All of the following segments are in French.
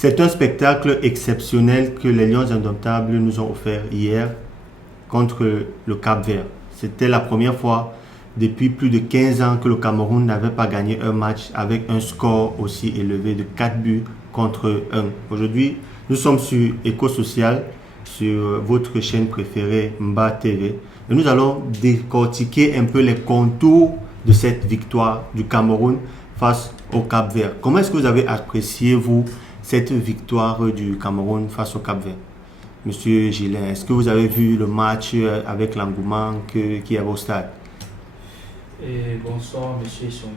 C'est un spectacle exceptionnel que les Lions Indomptables nous ont offert hier contre le Cap-Vert. C'était la première fois depuis plus de 15 ans que le Cameroun n'avait pas gagné un match avec un score aussi élevé de 4 buts contre 1. Aujourd'hui, nous sommes sur Éco-Social, sur votre chaîne préférée Mba TV. Et nous allons décortiquer un peu les contours de cette victoire du Cameroun face au Cap-Vert. Comment est-ce que vous avez apprécié, vous, cette victoire du Cameroun face au Cap-Vert? Monsieur Gilin, est-ce que vous avez vu le match avec l'engouement qu'il y avait au stade? Bonsoir, monsieur Sommet.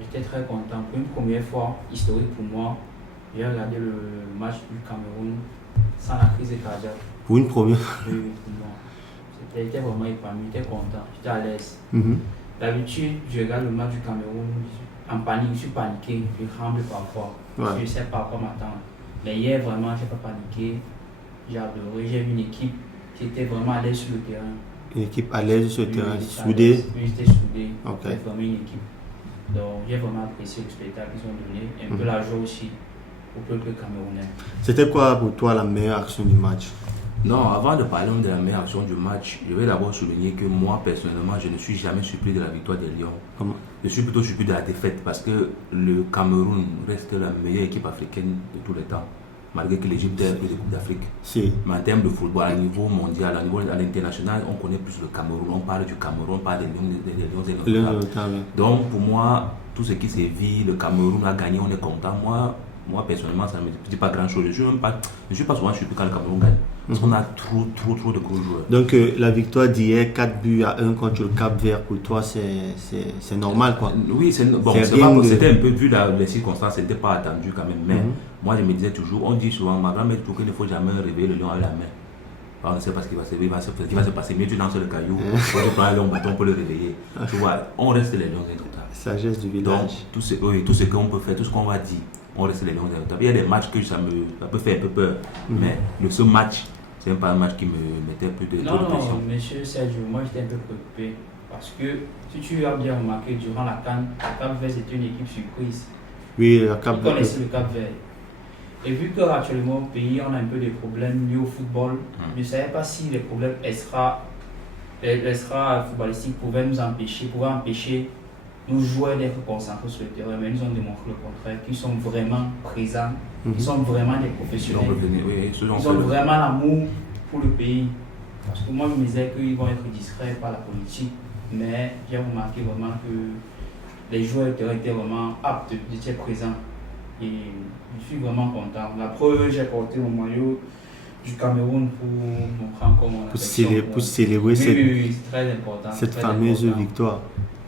J'étais très content. Pour une première fois, historique pour moi, j'ai regardé le match du Cameroun sans la crise cardiaque. Pour une première? Oui, pour moi. J'étais vraiment épanoui, j'étais content, j'étais à l'aise. D'habitude, je regarde le match du Cameroun en panique, je suis paniqué, je tremble parfois. Je ne sais pas à quoi m'attendre. Mais hier, vraiment, je n'ai pas paniqué. J'ai adoré. J'ai vu une équipe qui était vraiment à l'aise sur le terrain. Une équipe à l'aise sur le terrain, soudée. Oui, c'était soudé. Okay. C'était vraiment une équipe. Donc, j'ai vraiment apprécié le spectacle qu'ils ont donné. Et un peu la joie aussi au peuple camerounais. C'était quoi pour toi la meilleure action du match? Non, avant de parler de la meilleure action du match, je vais d'abord souligner que moi, personnellement, je ne suis jamais surpris de la victoire des Lions. Comment? Je suis plutôt surpris de la défaite parce que le Cameroun reste la meilleure équipe africaine de tous les temps, malgré que l'Égypte ait pris des Coupes d'Afrique. Si. Mais en termes de football, à niveau mondial, à niveau à l'international, on connaît plus le Cameroun. On parle du Cameroun, on parle des Lions et des Donc, pour moi, tout ce qui s'est vu, le Cameroun a gagné, on est content. Moi personnellement, ça ne me dit pas grand chose. Je ne suis pas souvent surpris quand le Cameroun gagne. Parce qu'on a trop de gros joueurs. Donc la victoire d'hier, 4 buts à 1 contre le Cap-Vert, pour toi, c'est normal, quoi? Oui, c'était un peu, vu les circonstances, ce n'était pas attendu quand même. Mais moi, je me disais toujours, on dit souvent, ma grand-mère dit qu'il ne faut jamais réveiller le lion à la main. On ne sait pas ce qui va se passer. Mais tu lances le caillou, tu prends un long bâton pour le réveiller. Tu vois, on reste les lions indomptables. Sagesse du village. Donc, tout ce qu'on peut faire, tout ce qu'on va dire, on reste les lions indomptables. Il y a des matchs que ça peut faire un peu peur. Mais ce match, c'est pas un match qui me mettait plus de pression. Non, monsieur Sergio, moi j'étais un peu préoccupé. Parce que si tu as bien remarqué, durant la CAN, le Cap-Vert c'était une équipe surprise. Oui, le Cap-Vert. On connaissait le Cap-Vert. Et vu qu'actuellement au pays, on a un peu des problèmes liés au football, je ne savais pas si les problèmes extra footballistiques pouvaient empêcher nos joueurs d'être concentrés sur le terrain. Mais ils ont démontré le contraire, qu'ils sont vraiment présents, ils sont vraiment des professionnels. Ils ont vraiment l'amour pour le pays. Parce que moi, je me disais qu'ils vont être discrets par la politique. Mais j'ai remarqué vraiment que les joueurs étaient vraiment aptes, ils étaient présents. Et je suis vraiment content. La preuve, j'ai porté mon maillot du Cameroun pour montrer encore mon affection. Pour célébrer c'est très important, cette fameuse victoire.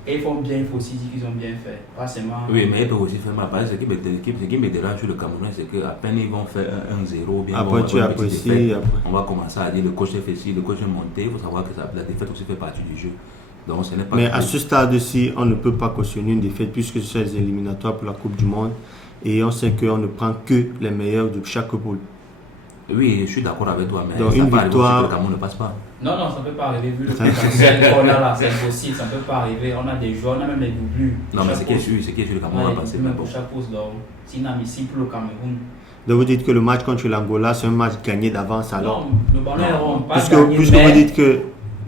Et ils font bien, il faut aussi dire qu'ils ont bien fait. Pas seulement... Oui, mais ils peuvent aussi faire mal. Parce que ce qui me dérange sur le Cameroun, c'est qu'à peine ils vont faire un 1-0, bien après tu apprécies. On va commencer à dire le coach est fait ci, le coach est monté. Il faut savoir que la défaite aussi fait partie du jeu. Donc, ce n'est pas. Mais à ce stade-ci, on ne peut pas cautionner une défaite puisque c'est les éliminatoires pour la Coupe du Monde. Et on sait qu'on ne prend que les meilleurs de chaque poule. Oui, je suis d'accord avec toi, mais donc, ça une peut victoire... arriver que le Cameroun ne passe pas. Non, ça ne peut pas arriver vu le potentiel qu'on a là, c'est impossible, ça ne peut pas arriver. On a des joueurs, on a même des doublures. Non, mais ce qui est sûr, le Cameroun va passer. Même pour chaque poste, donc c'est inadmissible pour le Cameroun. Donc vous dites que le match contre l'Angola, c'est un match gagné d'avance alors? Non, le ballon est rond, pas gagné. Puisque vous dites que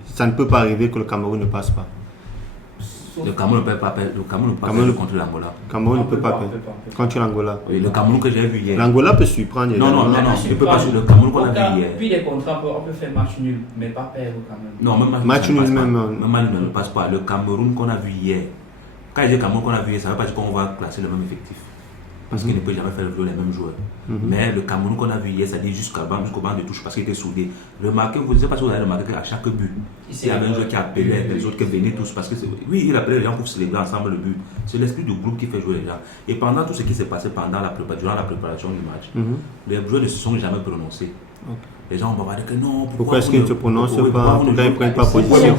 ça ne peut pas arriver que le Cameroun ne passe pas. Le Cameroun ne peut pas perdre contre l'Angola. Le Cameroun ne peut pas perdre contre l'Angola. Oui, le Cameroun que j'ai vu hier. L'Angola peut surprendre. Non, il ne peut pas sur le Cameroun qu'on a vu hier. Puis les contrats, on peut faire match nul, mais pas perdre quand même. Non, même match nul même. Même ne passe pas. Le Cameroun qu'on a vu hier. Quand je dis Cameroun qu'on a vu hier, ça ne veut pas dire qu'on va classer le même effectif. Parce qu'il ne peut jamais faire jouer les mêmes joueurs. Mais le Cameroun qu'on a vu hier, c'est-à-dire jusqu'au banc de touche parce qu'il était soudé. Remarquez, vous ne savez pas si vous avez remarqué qu'à chaque but, il y avait un joueur qui appelait les autres qui venaient tous. Parce que oui, il appelait les gens pour célébrer ensemble le but. C'est l'esprit du groupe qui fait jouer les gens. Et pendant tout ce qui s'est passé durant la préparation du match, les joueurs ne se sont jamais prononcés. Les gens vont dire que non. Pourquoi est-ce qu'ils ne se prononcent pas? Pourquoi ils ne prennent pas position?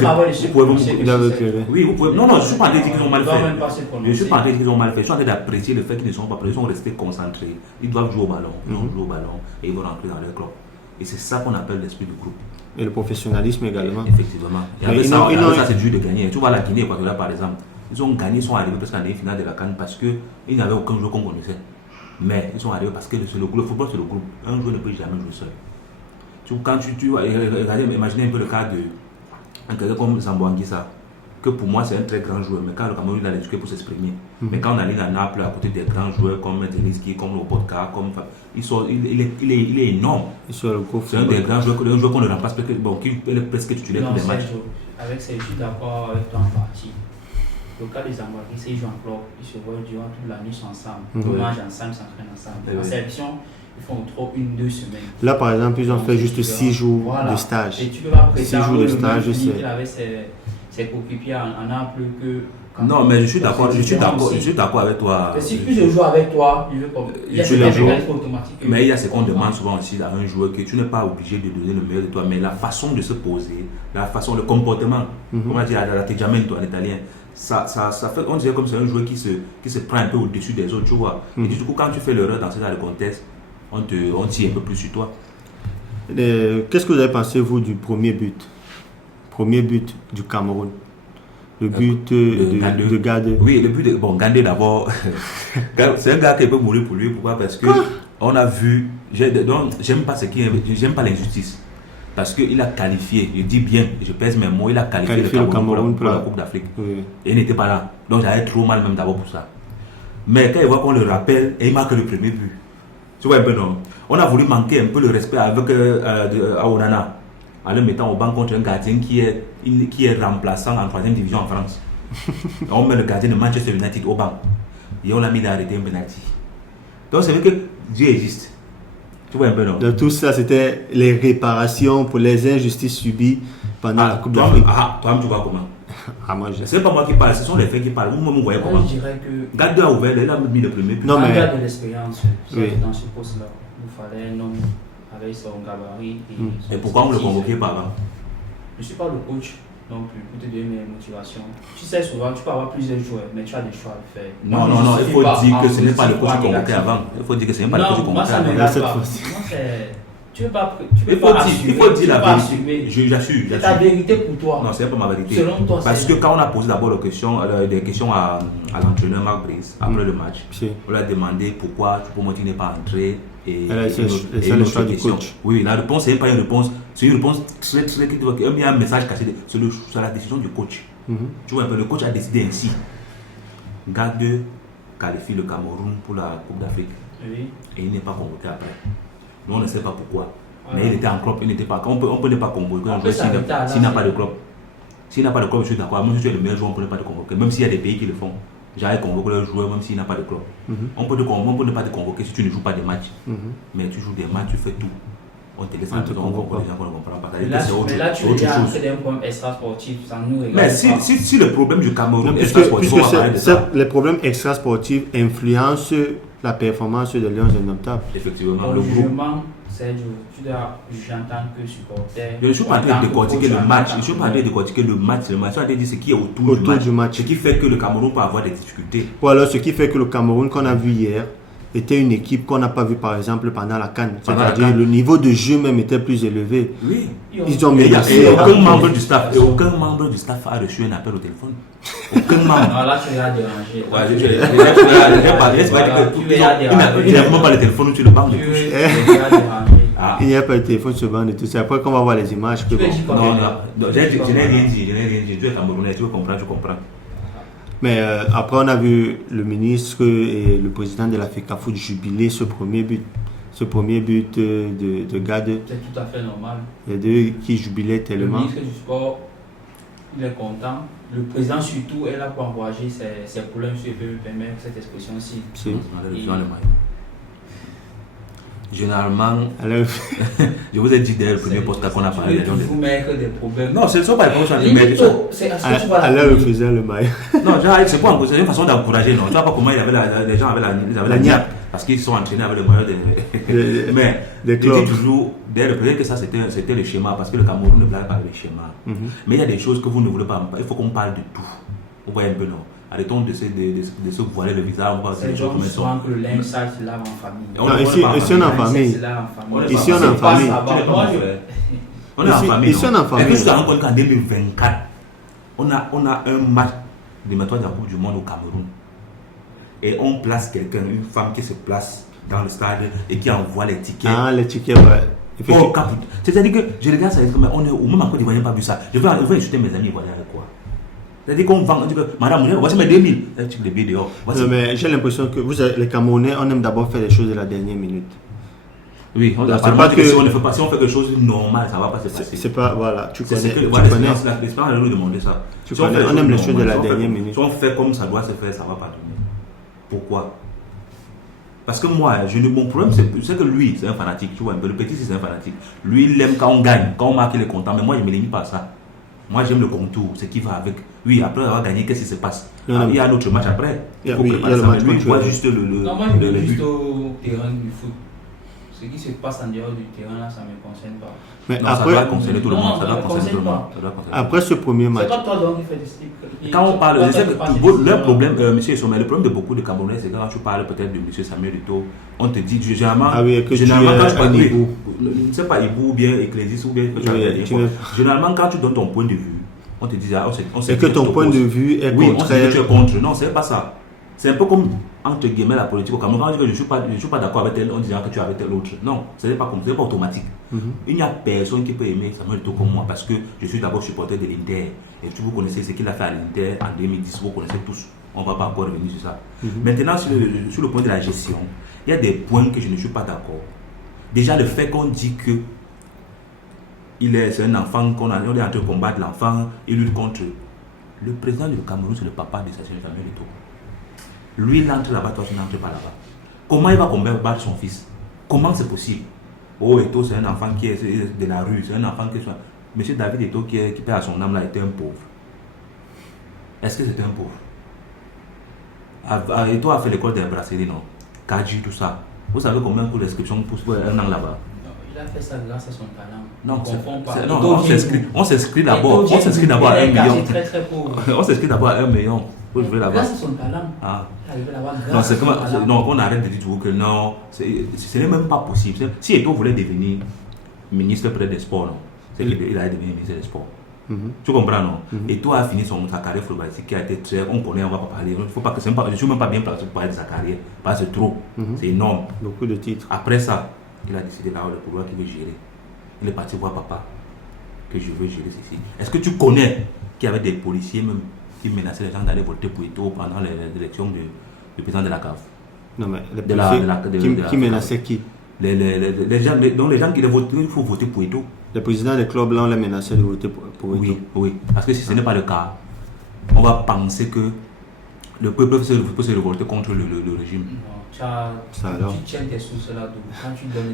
Oui, vous pouvez. Non, je ne suis pas en train de dire qu'ils ont mal fait. Je ne suis pas en train de dire qu'ils ont mal fait. Je suis en train d'apprécier le fait qu'ils ne sont pas prêts. Ils sont restés concentrés. Ils doivent jouer au ballon. Ils vont jouer au ballon et ils vont rentrer dans leur club. Et c'est ça qu'on appelle l'esprit du groupe. Et le professionnalisme également. Effectivement. Et avec ça, c'est dur de gagner. Tu vois la Guinée équatoriale par exemple. Ils ont gagné, ils sont arrivés presque en finale de la CAN parce qu'il n'y avait aucun joueur qu'on connaissait. Mais ils sont arrivés parce que le football, c'est le groupe. Un joueur ne peut jamais jouer seul. Quand tu regardez, imaginez un peu le cas de quelqu'un comme Zamboanguissa, que pour moi c'est un très grand joueur, mais quand le Cameroun il a l'éduqué pour s'exprimer. Mais quand on arrive à Naples, à côté des grands joueurs comme Zeliski, comme Lobotka, il est énorme. C'est un des grands joueurs, qu'on ne remplace pas, qui est presque titulaire pour les matchs. Avec ça, je suis d'accord avec toi en partie. Le cas des Zamboanguissa, ils jouent en club, ils se voient durant toute l'année, ils sont ensemble, ils mangent ensemble, ils s'entraînent ensemble. En sélection, ils font trop 1-2 semaines. Là, par exemple, ils ont fait juste 6 jours de stage. Et tu peux pas prétendre 6 jours de stage, qu'il avait ses coéquipiers en Naples que... Non, mais je suis d'accord avec toi. Et si je joue avec toi, il y a ce automatique. Mais il y a ce qu'on demande souvent aussi à un joueur, que tu n'es pas obligé de donner le meilleur de toi, mais la façon de se poser, le comportement, comment dire, l'atteggiamento en italien, ça fait, on dirait comme c'est un joueur qui se prend un peu au-dessus des autres, tu vois. Et du coup, quand tu fais l'erreur dans ce genre de contexte, on tire un peu plus sur toi. Qu'est-ce que vous avez pensé, vous, du premier but du Cameroun? Le but de Gade. Oui, le but de Gade d'abord. C'est un gars qui peut mourir pour lui. Pourquoi? Parce que on a vu. J'aime pas l'injustice. Parce qu'il a qualifié, je dis bien, je pèse mes mots, il a qualifié le Cameroun pour la Coupe d'Afrique. Oui. Et il n'était pas là. Donc j'avais trop mal même d'abord pour ça. Mais quand il voit qu'on le rappelle, et il marque le premier but. Tu vois un peu, non? On a voulu manquer un peu le respect avec Onana, en le mettant au banc contre un gardien qui est remplaçant en 3e division en France. On met le gardien de Manchester United au banc. Et on l'a mis à arrêter un penalty. Donc c'est vrai que Dieu existe. Tu vois un peu, non? Donc tout ça, c'était les réparations pour les injustices subies pendant la Coupe d'Afrique. Toi, tu vois comment? Moi, c'est pas moi qui parle, ce sont les faits qui parlent. Vous voyez comment? Je dirais que... Gade a ouvert, il a mis le premier but. Non, mais... de l'expérience dans ce poste-là. Il fallait un homme avec son gabarit. Et pourquoi on ne le convoquait pas avant? Je ne suis pas le coach, donc pour te donner mes motivations. Tu sais, souvent, tu peux avoir plusieurs joueurs, mais tu as des choix à faire. Non, il faut dire que ce n'est pas le coach qui convoqué avant. Il faut dire que ce n'est pas le coach qui convoqué avant. Moi, cette fois-ci. Il faut dire la vérité. J'assure. C'est ta vérité pour toi. Non, ce n'est pas ma vérité. Selon toi, parce que quand on a posé d'abord des questions à l'entraîneur Marc Brice après le match, on lui a demandé pourquoi Choupo-Moting n'est pas entré. Et c'est le choix du coach. Oui, la réponse, ce n'est pas une réponse. C'est une réponse très il y a un message caché. C'est la décision du coach. Tu vois un peu, le coach a décidé ainsi. Gade qualifie le Cameroun pour la Coupe d'Afrique. Oui. Et il n'est pas convoqué après. Nous, on ne sait pas pourquoi. Mais il était en club, il n'était pas. On peut ne pas convoquer un joueur s'il n'a pas de club. S'il n'a pas de club, je suis d'accord. Même si tu es le meilleur joueur, on ne peut pas te convoquer. Même s'il y a des pays qui le font. J'allais convoquer le joueur même s'il n'a pas de club. On peut ne pas te convoquer si tu ne joues pas des matchs. Mais tu joues des matchs, tu fais tout. On te laisse en tout cas, on convoque les gens qu'on ne comprend pas. Mais là, tu veux dire que c'est un problème extra-sportif, ça nous regarde. Mais si le problème du Cameroun puisque les problèmes extra-sportifs influencent la performance de Lions Indomptables. Effectivement, le jugement, tu dois juger en tant que supporter. Je ne suis pas en train de décortiquer le match. Je ne suis pas en train de décortiquer le match. Je suis en train de dire ce qui est autour du match. Ce qui fait que le Cameroun peut avoir des difficultés. Ou alors ce qui fait que le Cameroun qu'on a vu hier était une équipe qu'on n'a pas vue par exemple pendant la CAN. C'est-à-dire le niveau de jeu même était plus élevé. Oui. Ils ont menacé. Aucun membre du staff a reçu un appel au téléphone. Aucun membre. Non, là tu vas déranger. Il n'y a vraiment pas le téléphone où tu le parles. Il n'y a pas de téléphone sur le banc de tout ça. Après qu'on va voir les images. Non, je n'ai rien dit. Tu es Camerounais, tu veux comprendre, tu comprends. Mais après, on a vu le ministre et le président de la FECAFOOT jubiler ce premier but de Gade. C'est tout à fait normal. Il y a deux qui jubilaient tellement. Le ministre du sport, il est content. Le président surtout est là pour encourager ses problèmes, si je peux me permettre cette expression-ci. Généralement, je vous ai dit dès le premier poste qu'on a parlé. Vous mettre des problèmes. Non, ce ne sont pas les problèmes. Alors, le faisait le maillot. Non, c'est pas c'est une façon d'encourager. Non, tu vois pas comment les gens avaient la niaque parce qu'ils sont entraînés avec le maillot. Mais je dis toujours, dès le premier que ça c'était le schéma parce que le Cameroun ne blague pas avec le schéma. Mais il y a des choses que vous ne voulez pas. Il faut qu'on parle de tout. Vous voyez un peu, non? Arrêtons de se voiler le visage. On va c'est genre souvent que le linge sale se lave en famille. Ici on est en famille. Ici on est en famille. On est en famille. Ici on est en famille. Et puis je te rends compte qu'en 2024, on a un match de méthode de la Coupe du Monde au Cameroun. Et on place quelqu'un, une femme qui se place dans le stade et qui envoie les tickets. Ah, les tickets, ouais. C'est-à-dire que je regarde ça, on est au même en Côte d'Ivoire, pas vu ça. Je vais insulter mes amis ivoiriens avec quoi? C'est-à-dire qu'on vend, on dit que madame, voici mes 2000, les billets dehors. Non, mais j'ai l'impression que les Camerounais, on aime d'abord faire les choses de la dernière minute. Oui, on c'est pas que si on ne fait pas, si on fait quelque chose de normal, ça va pas se passer. C'est pas, voilà, tu connais. L'espérance de nous demander ça. Tu connais, on aime les choses de la dernière minute. Si on fait comme ça doit se faire, ça va pas tourner. Pourquoi? Parce que moi, mon problème, c'est que lui, c'est un fanatique. Tu vois, le petit, c'est un fanatique. Lui, il aime quand on gagne, quand on marque, il est content. Mais moi, je ne me limite pas à ça. Moi, j'aime le contour, ce qui va avec. Oui, après avoir gagné, qu'est-ce qui se passe? Il y a un autre match après. Il y a le match. Lui, il voit juste non, moi, je vais juste au terrain du foot. Ce qui se passe en dehors du terrain, là, ça ne me concerne pas. Mais non, après, ça doit concerner tout le monde. Ça doit concerner tout le monde. Après ce premier match. C'est pas toi donc qui fais des slips. Quand on parle, leur problème, monsieur Sommet, le problème de beaucoup de Camerounais, c'est quand tu parles peut-être de monsieur Samuel Eto'o, on te dit généralement. Ah oui, que généralement, tu quand es tu parles, Ibou. Je ne sais pas, Ibou ou bien Ecclésis ou bien. Généralement, quand tu donnes ton point de vue, on te dit, on sait que ton point de vue est oui, contraire. On sait que tu es contre. Non, c'est pas ça. C'est un peu comme, entre guillemets, la politique au Cameroun. Quand on dit que je ne suis pas d'accord avec tel, on dit que tu es avec tel autre. Non, ce n'est pas comme, c'est pas automatique. Il n'y a personne qui peut aimer Samuel Eto'o comme moi parce que je suis d'abord supporter de l'Inter. Et vous connaissez ce qu'il a fait à l'Inter en 2010, vous connaissez tous. On ne va pas encore revenir sur ça. Maintenant, sur le point de la gestion, il y a des points que je ne suis pas d'accord. Déjà, le fait qu'on dit que c'est un enfant, on est en train de combattre l'enfant, il lutte contre. Le président du Cameroun, c'est le papa de Samuel Eto'o. Lui, il entre là-bas, toi, tu n'entres pas là-bas. Comment il va combattre son fils? Comment c'est possible? Oh, Eto'o, c'est un enfant qui est de la rue, c'est un enfant qui est... Monsieur David Eto'o, qui perd à son âme, là, était un pauvre. Est-ce que c'était un pauvre? Eto'o a fait l'école des bracelets, non? Kadji, tout ça. Vous savez combien pour l'inscription pour un an là-bas? Il a fait ça grâce à son talent. Non, on s'inscrit d'abord. On s'inscrit d'abord à 1 million. Très, très pauvre. On s'inscrit d'abord à 1 million. Grâce à son talent. Ah. Non, on arrête de dire toujours que non, ce n'est même pas possible. Si Eto'o voulait devenir ministre peut-être des sports, non, c'est qu'il allait devenir ministre des sports. Tu comprends, non? Eto'o a fini sa carrière footballistique qui a été très. On connaît, on ne va pas parler. Faut pas que, je ne suis même pas bien placé pour parler de sa carrière. Parce que c'est trop. C'est énorme. Beaucoup de titres. Après ça, il a décidé d'avoir le pouvoir qu'il veut gérer. Il est parti voir papa que je veux gérer ceci. Est-ce que tu connais qu'il y avait des policiers même qui menaçaient les gens d'aller voter pour Eto'o pendant les élections du président de la CAF? Non, mais les policiers qui menaçaient qui? Les gens, donc les gens qui votent, il faut voter pour Eto'o. Les présidents des clubs là, on les menaçait de voter pour Eto'o. Oui, parce que si ce n'est pas le cas, on va penser que le peuple peut se révolter contre le régime.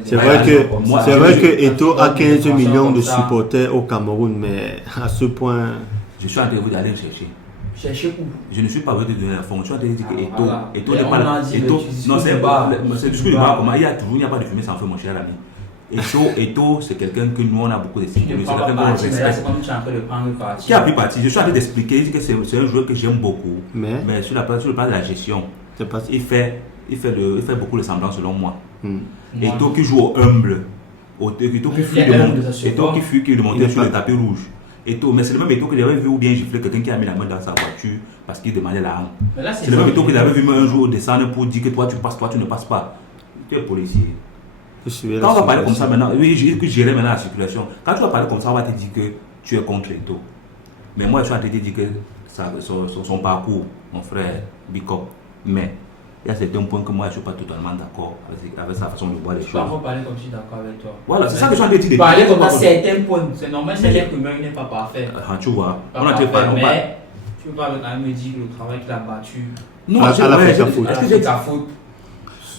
C'est vrai que Eto'o a 15 millions de supporters au Cameroun, mais à ce point. Je suis en train de vous aller chercher. Chercher où? Je ne suis pas venu te donner la fonction. Je suis en train de dire que Eto'o n'est pas là. Non, c'est pas. C'est du comment il n'y a pas de fumée sans feu, mon cher ami. Eto'o, c'est quelqu'un que nous on a beaucoup d'estime. C'est quelqu'un que l'on respecte. Qui a pris parti? Je suis en train d'expliquer que c'est un joueur que j'aime beaucoup. Mais sur le plan de la gestion, il fait beaucoup de semblance selon moi. Eto'o qui joue au humble, Eto'o qui fuit de monter sur le tapis rouge. Mais c'est le même Eto'o que j'avais vu ou bien gifler quelqu'un qui a mis la main dans sa voiture parce qu'il demandait l'arme. C'est le même Eto'o que j'avais vu un jour descendre pour dire que toi tu passes, toi tu ne passes pas. Tu es policier. Quand on va parler comme ça maintenant, oui, je gérer maintenant la circulation. Quand tu vas parler comme ça, on va te dire que tu es contre Eto'o. Mais moi je suis en train de te dire que son parcours, mon frère Bicop, mais il y a certains points que moi je ne suis pas totalement d'accord avec sa façon de voir les choses. Je ne peux pas parler comme je suis d'accord avec toi. Voilà, c'est ça que je suis en train de dire. Parler comme à certains points, c'est normal, c'est l'être humain n'est pas parfait. Tu vois, on a parlé, mais tu ne peux pas quand même me dire que le travail qu'il a battu. Non, elle a fait sa faute.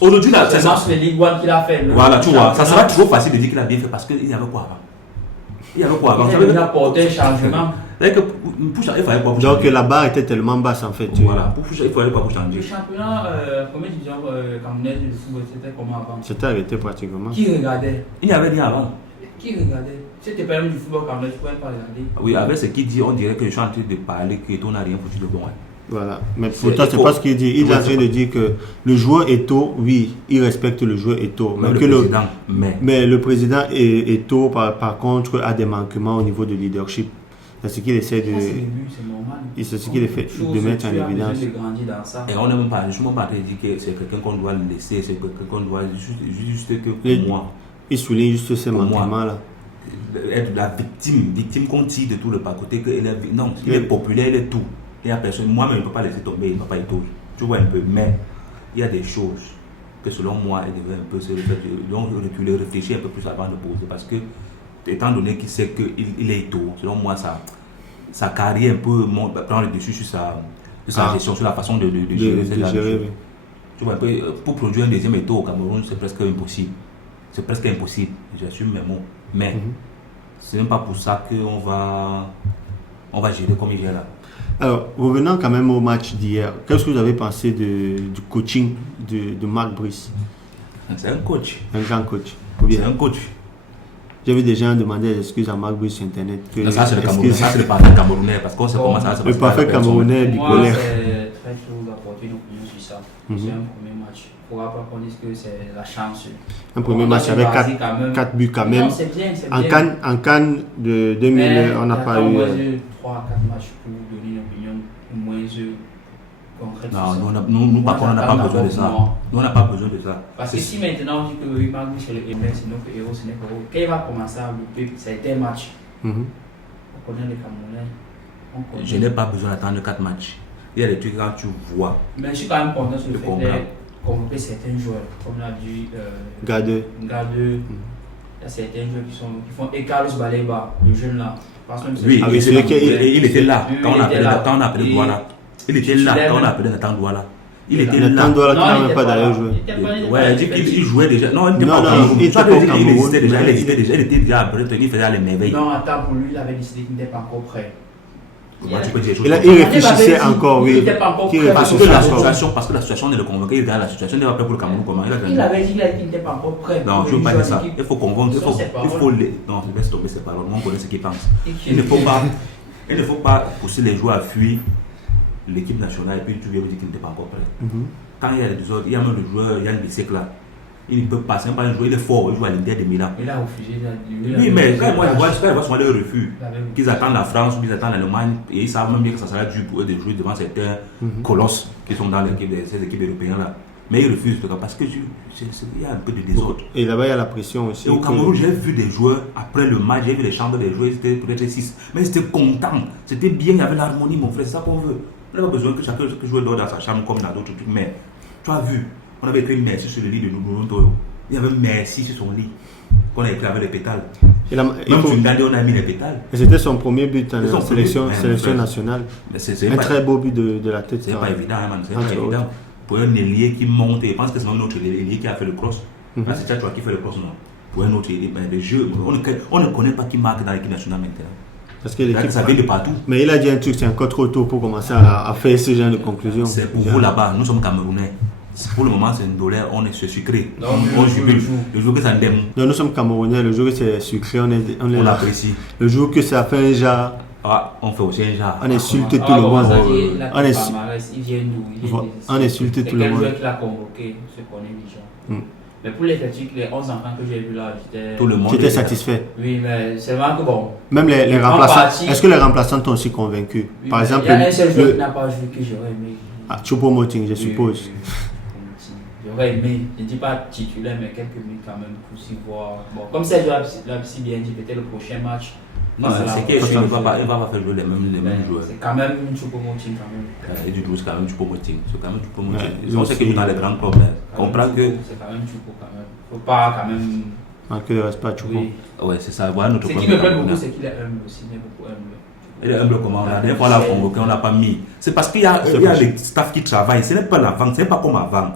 Aujourd'hui, là, c'est ça. C'est le Ligue 1 qu'il a fait. Voilà, tu vois, ça sera toujours facile de dire qu'il a bien fait parce qu'il y avait quoi avant. Il a porté un changement. Il fallait pas donc la barre était tellement basse en fait. Voilà, il fallait pas pour changer. Le championnat, première division camerounaise de football, c'était comment avant? C'était arrêté pratiquement. Qui regardait? Il n'y avait rien avant. Qui regardait? C'était pas même du football camerounais, tu pouvais pas regarder. Oui, avec ce qu'il dit, on dirait que je suis en train de parler que Eto'o n'a rien foutu de bon. Voilà, mais pourtant c'est pas ce qu'il dit. Il est en train de dire que le joueur Eto'o, oui, il respecte le joueur Eto'o, mais le président Eto'o par contre a des manquements au niveau de leadership. C'est ce qu'il essaie de. C'est normal. Et c'est ce qu'il essaie de mettre en évidence. Et on n'est même pas, je ne suis même pas en train de dire que c'est quelqu'un qu'on doit laisser, c'est quelqu'un qu'on doit juste que pour moi. Il souligne juste ces manquements-là. Être la victime qu'on tire de tout le pas côté. Non, il est populaire, il est tout. Il y a personne, moi-même, je ne peux pas laisser tomber, il ne va pas y tout. Tu vois un peu, mais il y a des choses que selon moi, il devrait un peu se reculer, réfléchir un peu plus avant de poser. Parce que, étant donné qu'il sait qu'il est tôt, selon moi, sa carrière un peu prend le dessus sur sa gestion, sur la façon de gérer. Oui. Tu vois un peu, pour produire un deuxième étau au Cameroun, c'est presque impossible. C'est presque impossible, j'assume mes mots. Mais ce n'est pas pour ça qu'on va gérer comme il est là. Alors, revenant quand même au match d'hier, qu'est-ce que vous avez pensé du coaching de Marc Brice? C'est un coach. Un grand coach. C'est un coach. J'ai vu des gens demander des excuses à Marc Brice sur Internet. Ça, c'est le parfait camerounais, parce qu'on sait comment ça se passe. Le parfait camerounais bipolaire. Moi, c'est très chaud d'apporter une opinion sur ça. C'est un premier match. Il ne faudra pas qu'on dise que c'est la chance. Un premier match avec 4 buts quand même. Non, c'est bien, c'est bien. En Cannes de 2000, on n'a pas eu... 3 à 4 matchs pour donner une opinion moins concrète. Non, nous par contre, on n'a pas besoin de ça. Nous, on n'a pas besoin de ça. Parce que si maintenant on dit que Marc Brice est le héros, c'est notre héros, c'est notre héros. Quand il va commencer à louper certains matchs, on connaît les Camerounais. Je n'ai pas besoin d'attendre 4 matchs. Il y a des trucs quand tu vois. Mais je suis quand même content sur le fait de convoquer certains joueurs, comme on a dit Gade. Il y a certains joueurs qui font. Et Carlos Baleba, le jeune là. Oui, il était là quand on a appelé Douala. Il était là quand on a appelé Nathan Douala. Il était là. Nathan Douala qui n'a même pas d'ailleurs joué. Ouais, il jouait déjà. Non, il était pas au Cameroun. Il existait déjà. Il était déjà à Breton, il faisait les merveilles. Non, attends, pour lui, il avait décidé qu'il n'était pas encore prêt. Il réfléchissait encore, oui. Parce que la situation de le convoquer, la situation n'est pas prête pour le Cameroun. Comment il avait dit qu'il n'était pas encore prêt. Non, je ne veux pas dire ça. Il faut convaincre. Non, laisse tomber ses paroles. On connaît ce qu'il pense. Il ne faut pas pousser les joueurs à fuir l'équipe nationale et puis tu viens me dire qu'il n'était pas encore prêt. Quand il y a des autres, il y a même le joueur Yann Bissek là. Il ne peut pas, c'est pas un joueur, il est fort, il joue à l'Inter de Milan. Il a refusé. Oui, mais quand moi je vois souvent les refus, qu'ils attendent la France ou qu'ils attendent l'Allemagne, et ils savent même bien que ça sera dur pour eux de jouer devant certains colosses qui sont dans ces équipes européennes là. Mais ils refusent parce que il y a un peu de désordre. Et là-bas il y a la pression aussi. Et au Cameroun, j'ai vu des joueurs, après le match, j'ai vu les chambres des joueurs, ils étaient peut-être 6, mais ils étaient contents, c'était bien, il y avait l'harmonie, mon frère, c'est ça qu'on veut. On n'a pas besoin que chacun joue dans sa chambre comme dans d'autres trucs, mais tu as vu. On avait écrit merci sur le lit de Nounou Toyo. Il y avait merci sur son lit. Qu'on a écrit avec les pétales. Même sur une on a mis les pétales. C'était son premier but en sélection nationale. Un très beau but de la tête. C'est pas évident, man. C'est pas évident. Pour un ailier qui monte, je pense que c'est un autre ailier qui a fait le cross. C'est toi qui fait le cross, non. Pour un autre ailier, le jeu, on ne connaît pas qui marque dans l'équipe nationale maintenant. Parce que l'équipe, ça vient de partout. Mais il a dit un truc, c'est encore trop tôt pour commencer à faire ce genre de conclusion. C'est pour vous là-bas, nous sommes Camerounais. Pour le moment, c'est $1, on est sucré. On jubile. Le jour que ça ndème. Non, nous sommes Camerounais, le jour que c'est sucré, on l'apprécie. Le jour que ça fait un jar, on fait aussi un jar. On insulte tout le monde. On insulte tout le monde. Quel joueur qui l'a convoqué se connaît déjà. Mais pour l'effectif, les 11 enfants que j'ai vus là, j'étais satisfait. Oui, mais c'est vraiment que bon. Même les remplaçants. Est-ce que les remplaçants t'ont aussi convaincu? Par exemple, il y a un seul joueur qui n'a pas joué que j'aurais aimé. Choupo-Moting, je suppose. J'aurais aimé, je ne dis pas titulaire, mais quelques minutes quand même pour s'y voir. Bon, comme ça, je l'ai si bien dit, peut-être le prochain match. C'est qu'il ne va pas faire jouer les mêmes joueurs. C'est quand même une Choupo-Moting quand même. Et du coup, c'est quand même Choupo-Moting. C'est quand même Choupo-Moting. On sait qu'il est dans les grands problèmes. Comprends que. C'est quand même Choupo quand même. Il ne faut pas quand même. Manquer de respect à Choupo. Ouais, c'est ça. Voilà notre problème. Ce qui me plaît beaucoup, c'est qu'il est humble aussi. Il est beaucoup humble. Il est humble comment? La dernière fois, on l'a convoqué, on ne l'a pas mis. C'est parce qu'il y a les staff qui travaillent. Ce n'est pas la vente, ce n'est pas comme avant.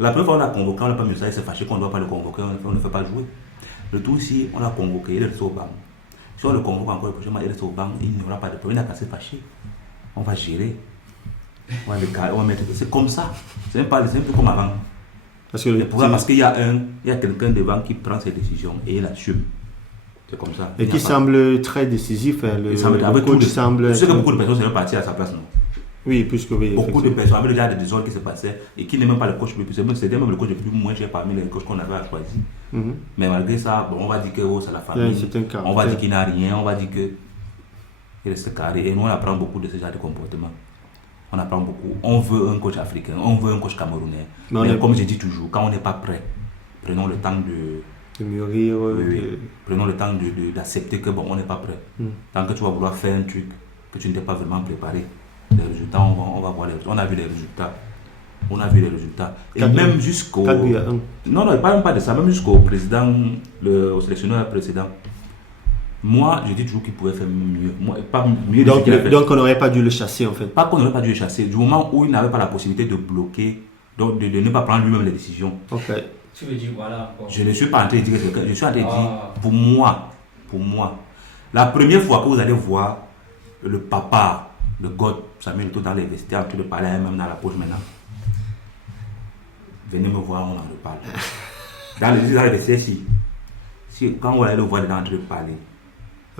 La première fois, on l'a convoqué, on ne l'a pas mis ça, il s'est fâché qu'on ne doit pas le convoquer, on ne fait pas jouer. Le tout ici, on l'a convoqué, il est resté au banc. Si on le convoque encore le prochain mois, il reste au banc, il n'y aura pas de problème, il n'a qu'à se fâcher. On va gérer. On va mettre. C'est comme ça. C'est un peu comme avant. Parce qu'il y a quelqu'un devant qui prend ses décisions et il assume. C'est comme ça. Et qui semble très décisif. Le coach semble. Je sais que beaucoup de personnes seraient parties à sa place, non? Oui, puisque oui. Beaucoup de personnes avaient déjà des désordres qui se passaient et qui n'est même pas le coach le plus. C'était même le coach le plus moins cher parmi les coachs qu'on avait à choisir. Mais malgré ça, bon, on va dire que c'est la famille. On va dire qu'il n'a rien. On va dire que. Il reste carré. Et nous, on apprend beaucoup de ce genre de comportement. On apprend beaucoup. On veut un coach africain, on veut un coach camerounais. Mais comme je dis toujours, quand on n'est pas prêt, prenons le temps de mûrir. Prenons le temps d'accepter que bon, on n'est pas prêt. Tant que tu vas vouloir faire un truc que tu n'étais pas vraiment préparé, les résultats, on va voir les résultats. On a vu les résultats. Et même jusqu'au... Non, il ne parle pas de ça. Même jusqu'au président, au sélectionneur précédent. Moi, je dis toujours qu'il pouvait faire mieux. Pas mieux donc on n'aurait pas dû le chasser en fait. Pas qu'on n'aurait pas dû le chasser. Du moment où il n'avait pas la possibilité de bloquer, donc de ne pas prendre lui-même les décisions. Ok. Tu veux dire voilà. Je ne suis pas en train de dire que je suis en train de dire, pour moi, la première fois que vous allez voir le papa de God, Samuel Eto'o dans les vestiaires, en train de parler à même dans la poche maintenant. Venez me voir, on en reparle. Dans les vestiaires, si quand vous allez le voir dedans en train de parler,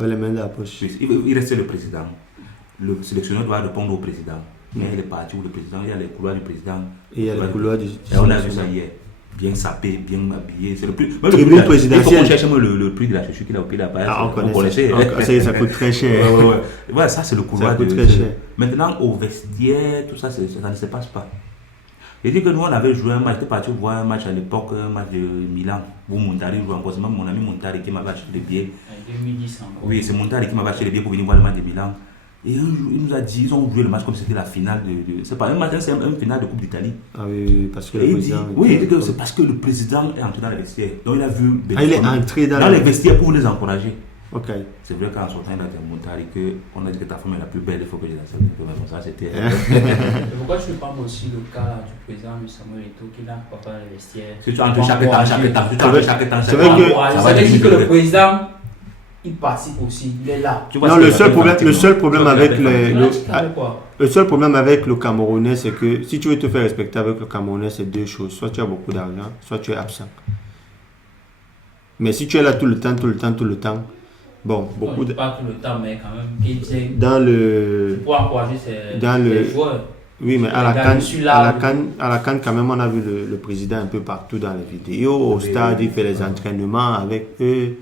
les mains dans la poche. Il reste le président. Le sélectionneur doit répondre au président. Mais il est parti où le président, il y a les couloirs du président. Et il y a les couloirs du... Et on a vu ça hier. Bien sapé, bien habillé. C'est le prix. Tribune présidentielle. Il faut qu'on cherche le prix de la chaussure qu'il a au pied de la page. On connaissait. Ça coûte très cher. Ouais, ça c'est le couloir. Ça coûte très cher. Maintenant, au vestiaire, tout ça, ça ne se passe pas. Il dit que nous, on avait joué un match, j'étais parti voir un match à l'époque, un match de Milan, où Montari joue encore. C'est même mon ami Montari qui m'avait acheté les billets. 2010 encore. Oui, c'est Montari qui m'avait acheté les billets pour venir voir le match de Milan. Et un jour, il nous a dit, ils ont joué le match comme si c'était la finale de... C'est pas un match, c'est une finale de Coupe d'Italie. Ah oui, parce que et il dit que c'est parce que le président est entré dans les vestiaires. Donc il a vu... il est entré dans les vestiaires pour les encourager. Ok. C'est vrai qu'en sortant, il a dit à Montari qu'on a dit que ta femme est la plus belle, il faut que je la salue. Mais ça, c'était... Pourquoi tu ne parles aussi le cas du président de Samuel Eto'o qui n'a pas parlé les vestiaires? Si tu entres chaque temps. C'est vrai que le président, il participe aussi, il est là. Non, le seul problème avec le Camerounais, c'est que si tu veux te faire respecter avec le Camerounais, c'est deux choses. Soit tu as beaucoup d'argent, soit tu es absent. Mais si tu es là tout le temps, bon, beaucoup de... Pas tout le temps, mais quand même, dans le... pour encourager les joueurs. Oui, mais à la CAN, quand même, on a vu le président un peu partout dans les vidéos. Au stade, il fait les entraînements avec eux.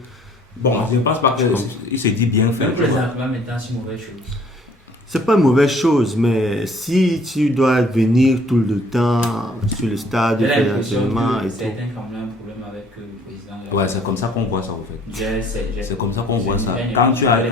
Bon, je ne pense pas qu'il s'est dit bien faire. Le président, maintenant, c'est une mauvaise chose. C'est pas une mauvaise chose, mais si tu dois venir tout le temps sur le stade, faire les entraînements et tout... Certains ont un problème avec le président. Ouais, c'est comme ça qu'on voit ça, en fait. C'est comme ça qu'on voit ça. Quand tu as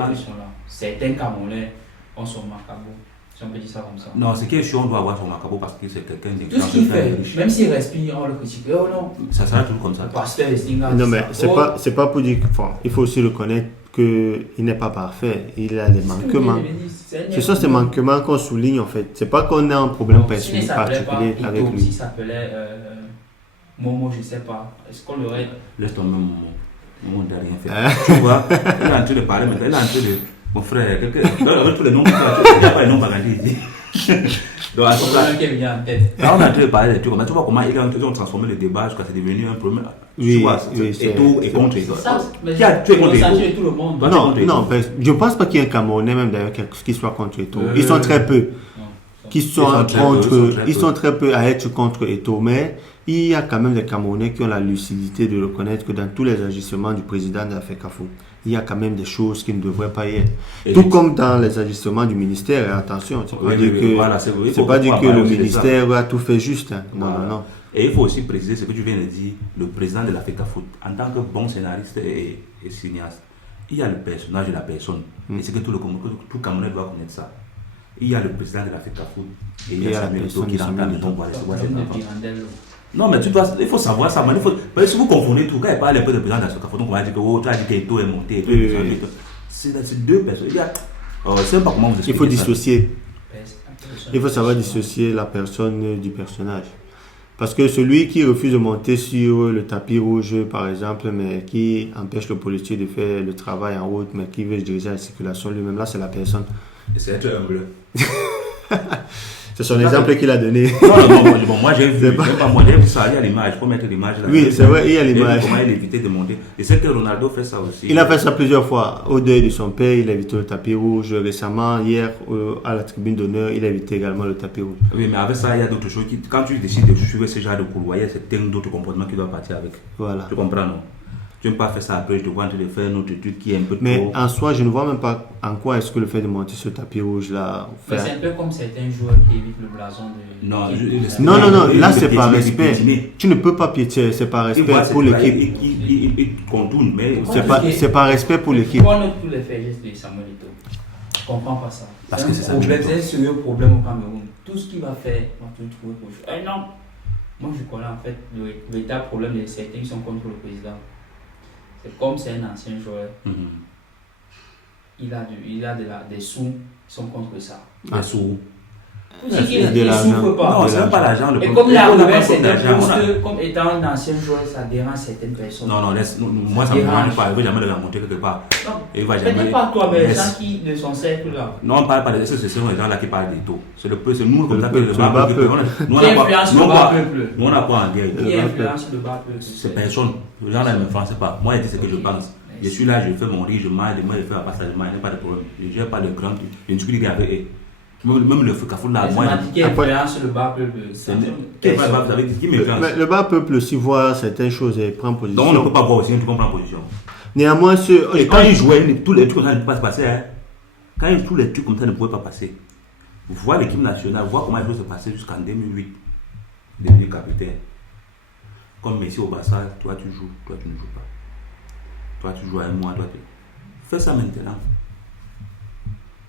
certains Camerounais ont son macabo. Si on peut dire ça comme ça. Non, c'est sûr on doit avoir son macabo parce que c'est quelqu'un de... Tout ce qu'il fait, même s'il respire, on le critique. Oh non. Ça sera toujours comme ça. Pasteur, non, mais c'est pas pour dire que... Enfin, il faut aussi reconnaître qu'il n'est pas parfait. Il a des manquements. C'est ça, ces manquements qu'on souligne, en fait. C'est pas qu'on a un problème particulier avec lui. S'il s'appelait Momo, je sais pas. Est-ce qu'on l'aurait... Laisse tomber Momo n'a rien fait. Tu vois, il est en train de parler maintenant. Il est en train de... Mon frère, avec tous les noms, il n'y a pas les noms bagagés ici. Donc, à ce moment-là, on est en train de parler des trucs. Tu vois comment ils ont transformé le débat jusqu'à c'est devenu un problème. Oui, tu vois, Eto'o et contre Eto'o. Tu es contre Eto'o. Non, je ne pense pas qu'il y ait un Camerounais même d'ailleurs qui soit contre Eto'o. Ils sont très peu. Ils sont très peu à être contre Eto'o, mais il y a quand même des Camerounais qui ont la lucidité de reconnaître que dans tous les agissements du président de la FECAFOOT, il y a quand même des choses qui ne devraient pas y être. Tout comme dans les agissements du ministère, et attention, c'est pas dire que le ministère a tout fait juste. Hein. Non. Et il faut aussi préciser ce que tu viens de dire, le président de la FECAFOOT, en tant que bon scénariste et cinéaste, il y a le personnage de la personne. Et c'est que tout Camerounais doit connaître ça. Il y a le président de la FECAFOOT et il y a Samuel Eto'o qui l'entend de ton voir Non, mais il faut savoir ça. Parce que si vous confondez tout, quand il parle un peu de président de la FECAFOOT, on va dire que tu as dit qu'Eto'o est monté. C'est deux personnes. C'est pas comment vous expliquer. Il faut dissocier. Il faut savoir dissocier la personne du personnage. Parce que celui qui refuse de monter sur le tapis rouge, par exemple, mais qui empêche le policier de faire le travail en route, mais qui veut diriger la circulation lui-même, là, c'est la personne. Et c'est être humble. C'est son exemple qu'il a donné. Non, moi j'ai vu. Moi j'ai vu ça, il y a l'image, il faut mettre l'image là. Oui, c'est vrai, il y a l'image. Comment il évitait de monter. Et c'est que Ronaldo fait ça aussi. Il a fait ça plusieurs fois. Au deuil de son père, il a évité le tapis rouge. Récemment, hier, à la tribune d'honneur, il a évité également le tapis rouge. Oui, mais avec ça, il y a d'autres choses. Quand tu décides de suivre ce genre de couloir, c'est d'autres comportements qui doivent partir avec. Voilà. Tu comprends, non? Tu n'aimes pas faire ça après, je te vois en train de faire un autre truc qui est un peu Mais trop... en soi, je ne vois même pas en quoi est-ce que le fait de monter ce tapis rouge là. C'est un peu comme certains joueurs qui évitent le blason de. Non, là c'est par respect. Tu ne peux pas piétiner, c'est par respect pour l'équipe. Il contourne, mais. C'est par respect pour l'équipe. Pourquoi on tous les faits gestes de Samuel Eto'o? Je ne comprends pas ça. Parce que c'est ça. C'est un sérieux problème au Cameroun. Tout ce qu'il va faire, on va tout trouver pour jouer. Non! Moi je connais en fait le véritable problème de certains qui sont contre le président. C'est comme c'est un ancien joueur, il a des sous qui sont contre ça. Des sous. Il ne souffre pas. Non, c'est même pas l'argent. Et comme il a ouvert certains postes, comme étant un ancien joueur, ça dérange certaines personnes. Non, moi ça me dérange pas. Il ne va jamais le rencontrer quelque part. Non, peut-être pas toi, mais les gens qui de son cercle là. Non, on ne parle pas de ça, c'est les gens là qui parlent des taux. C'est nous comme ça que le bas peuple. Nous, on n'a pas en guerre. Qui influence le bas peuple? C'est personne. Les gens là ne m'influencent pas. Moi, je dis ce que je pense. Je suis là, je fais mon riz, je mange, je fais un passage, il n'y a pas de problème. Je n'ai pas de grand. Je ne suis pas avec eux. Même le Fukafou là, moi. Qui influence le bas peuple? Qui m'influence? Le bas peuple aussi voit certaines choses et prend position. Donc on ne peut pas voir aussi, tu comprends position. Néanmoins, quand il jouait, tous les trucs comme ça ne pouvaient pas se passer. Quand tous les trucs comme ça ne pouvaient pas passer. Voir l'équipe nationale, voir comment il peut se passer jusqu'en 2008. Devenu capitaine. Comme Messi au Barça, toi tu joues, toi tu ne joues pas. Toi tu joues à un mois, toi tu... Fais ça maintenant.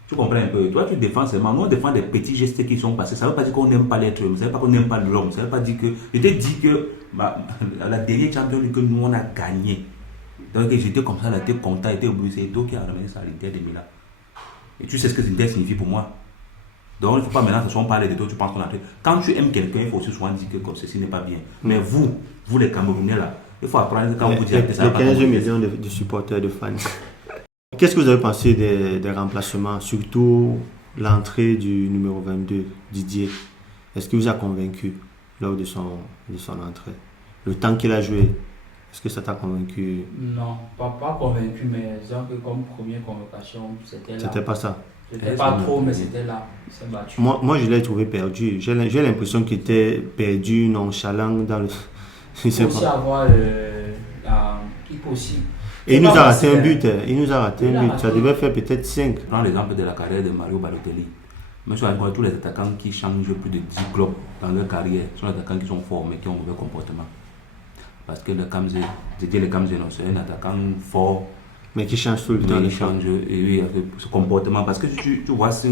Tu comprends un peu? Toi tu défends seulement. Nous on défend des petits gestes qui sont passés. Ça ne veut pas dire qu'on n'aime pas l'être humain. Ça ne veut pas qu'on n'aime pas l'homme. Ça ne veut pas dire que... Je t'ai dit que la dernière Champions League que nous on a gagné. Donc j'étais comme ça, j'étais content, j'étais obligé. C'est toi qui a ramené ça à l'Inter de Milan. Et tu sais ce que l'Inter signifie pour moi. Donc il ne faut pas maintenant que ce soit parler de toi, tu penses qu'on a fait. Quand tu aimes quelqu'un, il faut aussi souvent dire que comme ceci n'est pas bien. Mais vous les Camerounais là, il faut apprendre quand vous dites que ça va pas. 15 millions de supporters, de fans. Qu'est-ce que vous avez pensé des remplacements, surtout l'entrée du numéro 22, Didier? Est-ce qu'il vous a convaincu lors de son entrée? Le temps qu'il a joué, est-ce que ça t'a convaincu? Non, pas convaincu, mais disons que comme première convocation, c'était là. C'était pas ça? C'était pas trop, mais c'était là. C'est battu. Moi, je l'ai trouvé perdu. J'ai l'impression qu'il était perdu, nonchalant dans le... Il faut aussi avoir... il faut aussi... Et il nous a raté un but. Ça devait faire peut-être 5. Prends l'exemple de la carrière de Mario Balotelli. Mais je vois tous les attaquants qui changent plus de 10 clubs dans leur carrière sont des attaquants qui sont forts mais qui ont un mauvais comportement. Parce que le Kamze, c'est un attaquant fort. Mais qui change tout le temps. Il change ce comportement. Parce que tu vois, c'est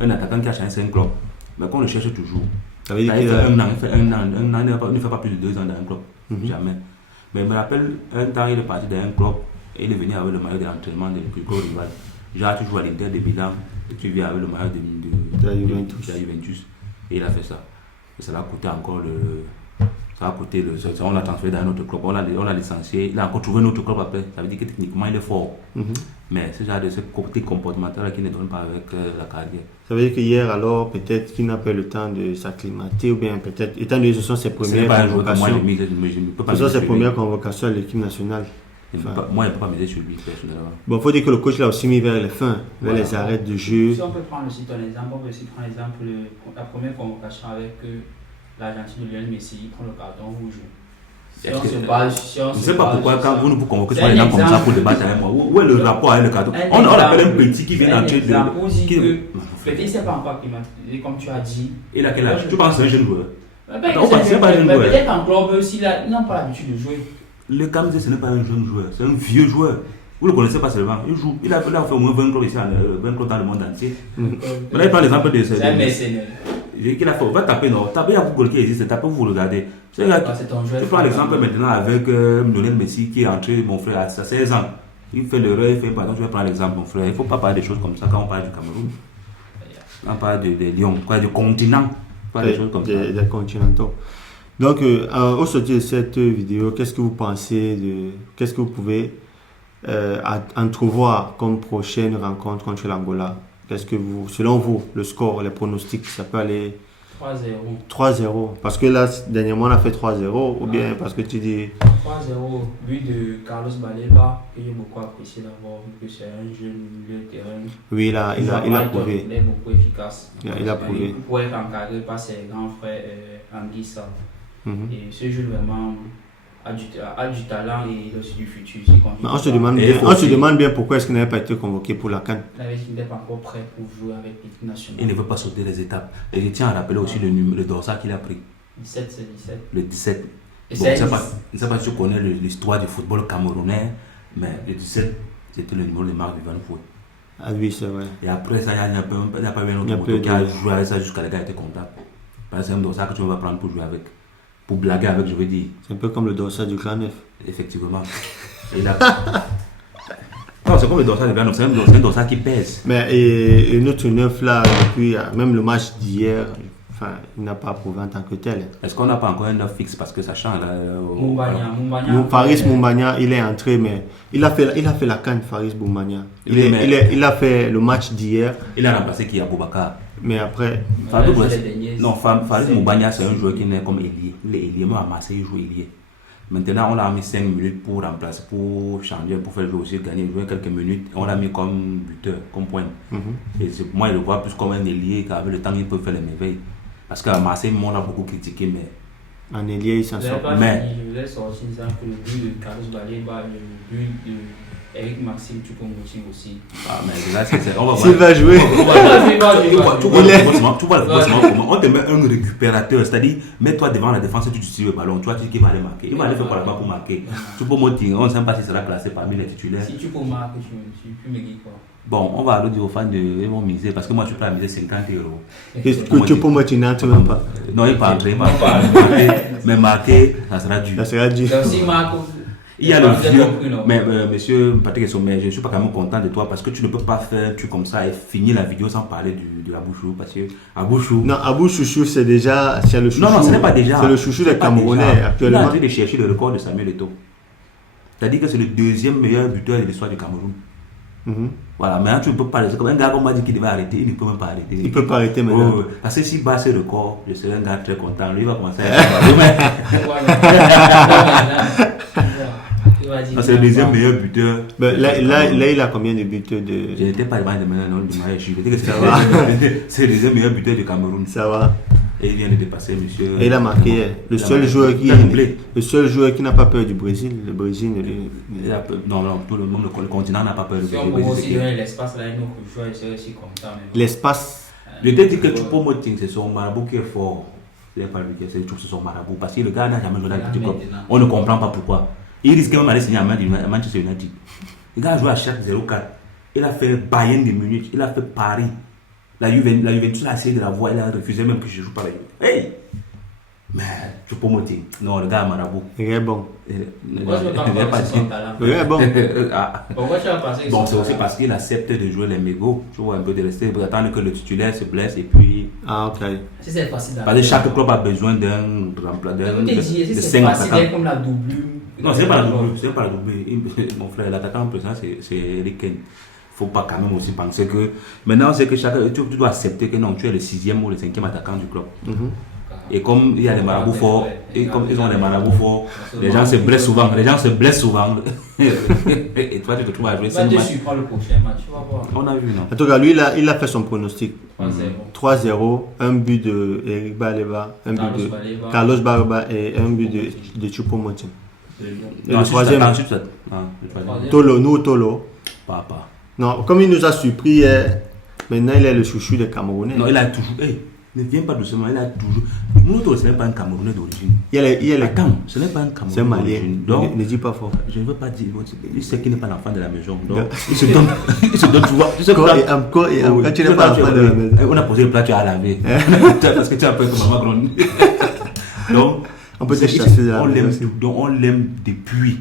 un attaquant qui a changé 5 clubs. Mais qu'on le cherche toujours. Ça veut dire il fait un an, il ne fait pas plus de 2 ans dans un club. Jamais. Mais je me rappelle, un temps, il est parti dans un club et il est venu avec le maillot de l'entraînement de plus gros rival. Genre, tu joues à l'Inter de Milan et tu viens avec le maillot de la Juventus. Et il a fait ça. Et ça l'a coûté encore on l'a transféré dans un autre club, on l'a licencié. Il a encore trouvé un autre club après. Ça veut dire que techniquement, il est fort. Mais c'est genre de ce côté comportemental qui ne donne pas avec la carrière. Ça veut dire qu'hier, alors, peut-être qu'il n'a pas eu le temps de s'acclimater, ou bien peut-être, étant donné que ce sont ses premières convocations. Ce sont ses premières convocations à l'équipe nationale. Moi, je ne peux pas miser sur lui, personnellement. Bon, il faut dire que le coach l'a aussi mis vers les fins, vers les arrêts de jeu. Si on peut prendre aussi ton exemple, on peut aussi prendre l'exemple la première convocation avec l'Argentine de Lionel Messi, il prend le carton rouge. Je ne sais pas pourquoi, quand vous nous convoquez sur les gens comme ça pour débattre avec moi, où est le rapport avec le carton? On appelle un petit qui vient d'entrer de. Peut-être qu'il ne s'est pas encore climatisé, comme tu as dit. Et à quel âge? Tu penses que c'est un jeune joueur? Peut-être en club aussi, ils n'ont pas l'habitude de jouer. Le Kamze, ce n'est pas un jeune joueur, c'est un vieux joueur. Vous ne le connaissez pas seulement. Il joue. Il a fait au moins 20 clubs ici, 20 clubs dans le monde entier. Maintenant, il prend l'exemple de c'est un mercenaire. Qu'il a fait. Va taper, non. Tapez à Google qui existe. Tapez, vous regardez. Tu prends l'exemple maintenant avec Lionel Messi qui est entré, mon frère, à 16 ans. Il fait l'erreur, il fait un pardon. Je vais prendre l'exemple, mon frère. Il ne faut pas parler des choses comme ça quand on parle du Cameroun. On parle des lions, du continent. Pas des choses comme ça. Des continentaux. Donc, au sortir de cette vidéo, qu'est-ce que vous pensez qu'est-ce que vous pouvez entrevoir comme prochaine rencontre contre l'Angola? Qu'est-ce que selon vous, le score, les pronostics, ça peut aller 3-0. 3-0. Parce que là, dernièrement, on a fait 3-0, ou bien parce que tu dis 3-0, but de Carlos Baleba, que j'ai beaucoup apprécié d'abord, que c'est un jeune milieu de terrain. Oui, il a prouvé. Il est beaucoup efficace. Il a prouvé. Il pourrait être encadré par ses grands frères Anguissa. Et ce jeune vraiment a du talent et aussi du futur. Mais on se demande bien pourquoi est-ce qu'il n'avait pas été convoqué pour la CAN. Il n'est pas encore prêt pour jouer avec l'équipe nationale. Il ne veut pas sauter les étapes. Et je tiens à rappeler aussi le dorsal qu'il a pris. 17, c'est 17. Le 17. Bon, je ne sais pas si tu connais l'histoire du football camerounais, mais le 17, c'était le numéro de Marc Vivian Fouet. Ah oui, c'est vrai. Et après ça, il n'y a pas eu un autre moto qui a joué avec ça jusqu'à la gars était comptable. Parce que c'est un dorsal que tu vas prendre pour jouer avec. Pour blaguer avec, je veux dire. C'est un peu comme le dorsal du Clan 9. Effectivement. Non, c'est comme le dorsal du Clan 9, c'est un dorsal qui pèse. Mais et notre 9 là, depuis même le match d'hier, enfin, il n'a pas approuvé en tant que tel. Est-ce qu'on n'a pas encore un 9 fixe parce que ça change là, Faris Moumbagna, il est entré, mais il a fait la CAN, Faris Moumbagna. Il a fait le match d'hier. Il a remplacé qui Aboubakar. Mais après. Faris Moumbagna, c'est un joueur qui n'est comme ailier. Il est ailier, même à Marseille, il joue ailier. Maintenant, on l'a mis 5 minutes pour remplacer, pour changer, pour faire jouer aussi, gagner, jouer quelques minutes. On l'a mis comme buteur, comme point. Et moi, je le vois plus comme un ailier qu'avec le temps, il peut faire les merveilles. Parce qu'à Marseille, on l'a beaucoup critiqué, mais. En ailier, il s'en sort. Je voulais sortir ça que le but de Carlos Baleba, le but de Eric Maxime Choupo-Moting aussi. Ah, mais là, s'il va jouer. Tu vois le commencement comment on te met un récupérateur, c'est-à-dire mets-toi devant la défense et tu tires le ballon. Tu vois qui va aller marquer. Il va aller faire quoi là-bas pour marquer. Choupo-Moting, on ne sait pas si sera classé parmi les titulaires. Si tu peux marquer, tu me dis quoi. Bon, on va aller dire aux fans ils vont miser parce que moi je peux pas miser 50 euros. Est-ce que tu peux moitié n'entends même pas? Non, il parle, mais marquer, ça sera dur. Ça sera dur. Il y a le vieux, mais monsieur Patrick Sommet, je ne suis pas quand même content de toi parce que tu ne peux pas faire un truc comme ça et finir la vidéo sans parler de Abouchou parce que Abouchou. Non, Abouchou c'est le chouchou. Non, ce n'est pas déjà. C'est le chouchou des Camerounais actuellement. Il est en train de chercher le record de Samuel Eto'o. C'est-à-dire que c'est le deuxième meilleur buteur de l'histoire du Cameroun. Voilà, maintenant tu ne peux pas. C'est comme un gars qu'on m'a dit qu'il devait arrêter, il ne peut même pas arrêter. Il ne peut pas arrêter maintenant. Parce que s'il bat ce record, je serai un gars très content. Lui, il va commencer c'est le deuxième meilleur buteur. Là, il a combien de buteurs de. Je n'étais pas devant de maintenant, c'est le deuxième meilleur buteur du Cameroun. Ça va. Et il vient de dépasser monsieur. Et il a marqué. Le seul joueur qui n'a pas peur du Brésil. Le Brésil. Non, tout le monde, le continent n'a pas peur du Brésil. Si on peut aussi donner l'espace là, nous joueurs, il serait aussi content. L'espace. Je t'ai dit que Choupo-Moting, c'est son marabout qui est fort. C'est pas lui qui c'est son marabout. Parce que le gars n'a jamais joué dans le petit club. On ne comprend pas pourquoi. Il risque même d'aller signer à Manchester United. Le gars a joué à chaque 0-4. Il a fait Bayern de Munich. Il a fait Paris. La Juventus a essayé de la voir. Il a refusé même que je joue pas la Juventus. Hey! Mais tu peux monter. Non, le gars a marabout. Il est bon. Pourquoi tu veux pas son talent? Il est bon. Pourquoi tu vas passer? Bon, c'est aussi parce qu'il accepte de jouer les mégots. Tu vois, un peu de rester pour attendre que le titulaire se blesse et puis. Ah, ok. Si c'est facile. Parce que chaque club a besoin d'un remplaçant. De 5 attaquants. Comme la doublure. Non, c'est pas la doublure. Mon frère, l'attaquant président, c'est Eric Kane. Il ne faut pas quand même aussi penser que. Maintenant, c'est que tu dois accepter que non, tu es le 6e ou le 5e attaquant du club. Et comme il y a des marabouts forts, et comme ils ont des marabouts forts, les gens se blessent souvent. Et toi, tu te trouves à jouer 5 matchs. Le prochain match, tu vas voir. On a vu, non? En tout cas, lui, il a fait son pronostic. 3-0, un but de Eric Baleba, un but de Carlos Baleba et un but de Choupo-Moting. Et le troisième, Tolo. Papa. Non, comme il nous a surpris, maintenant il est le chouchou des Camerounais. Non, il a toujours. Ne viens pas doucement, il a toujours. Nous, ce n'est pas un Camerounais d'origine. Attends, ce n'est pas un Camerounais. C'est un Malien. Donc, ne dis pas fort. Je ne veux pas dire. Il sait qu'il n'est pas l'enfant de la maison. Donc, il se donne, tu vois. Encore, tu n'es pas l'enfant de la maison. On a posé le plat, tu as lavé. Parce que tu as peur que maman gronde. Donc, on peut te chasser de la maison. Donc, on l'aime depuis.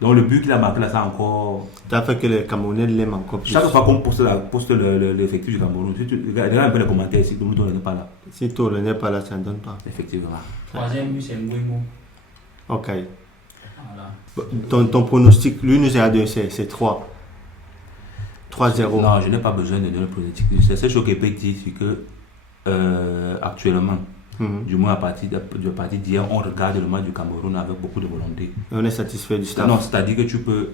Donc le but qu'il a marqué là, ça encore. Ça fait que les Camerounais l'aiment encore plus. Chaque fois qu'on poste l'effectif du Cameroun, regarde un peu les commentaires ici, Tolo n'est pas là. Si Tolo n'est pas là, ça ne donne pas. Effectivement. Troisième but, c'est Mbouimo. Ok. Voilà. Ton pronostic, lui nous a dit c'est 3. 3-0. Non, je n'ai pas besoin de donner le pronostic. C'est ce que je peux dire, c'est que actuellement, du moins à partir d'hier, on regarde le match du Cameroun avec beaucoup de volonté. On est satisfait du staff. Non, c'est-à-dire que tu peux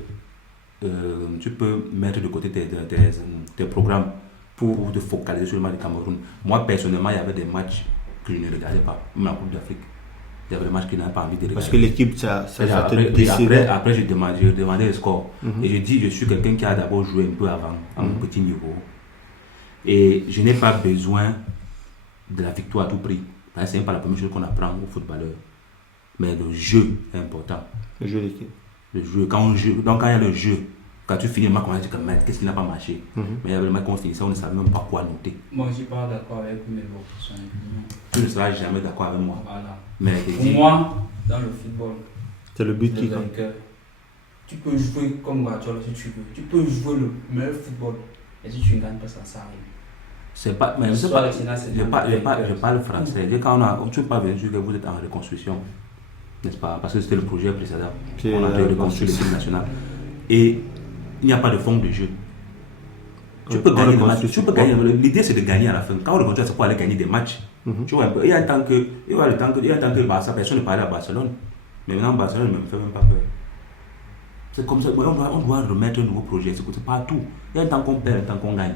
mettre de côté tes programmes pour te focaliser sur le match du Cameroun. Moi, personnellement, il y avait des matchs que je ne regardais pas, même en Coupe d'Afrique. Il y avait des matchs qu'il n'avait pas envie de regarder. Parce que l'équipe, ça te décidait. Après, je demandais le score. Et je dis, je suis quelqu'un qui a d'abord joué un peu avant, à mon petit niveau. Et je n'ai pas besoin de la victoire à tout prix. C'est pas la première chose qu'on apprend aux footballeurs. Mais le jeu est important. Le jeu d'équipe. Le jeu, quand il y a le jeu, quand tu finis le match, on va dire qu'est-ce qui n'a pas marché. Mais il y avait le match qu'on finissait, on ne savait même pas quoi noter. Moi, je ne suis pas d'accord avec vous, mais bon, tu ne seras jamais d'accord avec moi. Voilà. Mais pour moi, dans le football, c'est le but qui compte. Tu peux jouer comme Guardiola si tu veux. Tu peux jouer le meilleur football. Et si tu ne gagnes pas, ça sert à rien. C'est pas, mais je parle français. Tu ne peux pas venir dire que vous êtes en reconstruction, n'est-ce pas? Parce que c'était le projet précédent. On a fait reconstruire l'équipe nationale. Et il n'y a pas de fond de jeu. Tu peux gagner des matchs. L'idée c'est de gagner à la fin. Quand on reconstruit, c'est pour aller gagner des matchs. Tu vois un peu. Il y a un temps que le Barça, personne ne parlait à Barcelone. Mais maintenant, Barcelone ne me fait même pas peur. C'est comme ça. On doit remettre un nouveau projet. C'est partout. Il y a un temps qu'on perd, un temps qu'on gagne.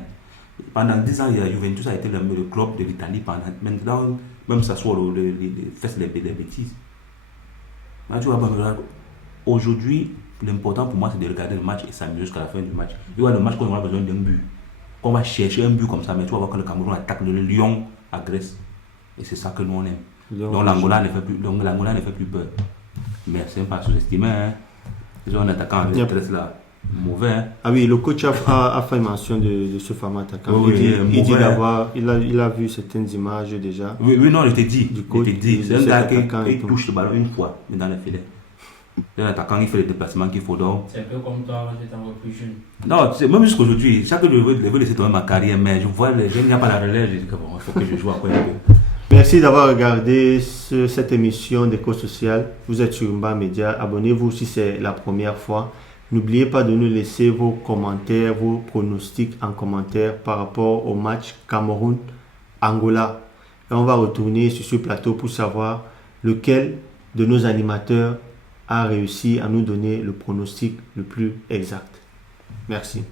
Pendant 10 ans, Juventus a été le club de l'Italie. Maintenant, même ça soit fait des bêtises. Là, tu vois, aujourd'hui, l'important pour moi, c'est de regarder le match et s'amuser jusqu'à la fin du match. Tu vois, le match qu'on aura besoin d'un but. Qu'on va chercher un but comme ça, mais tu vas voir que le Cameroun attaque le Lion à Grèce. Et c'est ça que nous on aime. Donc l'Angola ne fait plus peur. Mais c'est pas sous-estimé. Hein. Ils ont un attaquant avec stress là. Mauvais. Hein. Ah oui, le coach a fait mention de ce fameux attaquant. Il dit d'avoir, il a vu certaines images déjà. Oui, non, je t'ai dit. C'est un gars qui touche le ballon une fois, mais dans le filet. C'est un attaquant qui fait les déplacements qu'il faut donc. C'est un peu comme toi, j'étais encore plus jeune. Non, c'est même jusqu'aujourd'hui. Chaque fois que je veux laisser tomber ma carrière, mais je vois les jeunes, il n'y a pas la relève. Je dis que bon, il faut que je joue après un peu. Merci d'avoir regardé cette émission d'Éco-Social. Vous êtes sur Mba Media. Abonnez-vous si c'est la première fois. N'oubliez pas de nous laisser vos commentaires, vos pronostics en commentaire par rapport au match Cameroun-Angola. Et on va retourner sur ce plateau pour savoir lequel de nos animateurs a réussi à nous donner le pronostic le plus exact. Merci.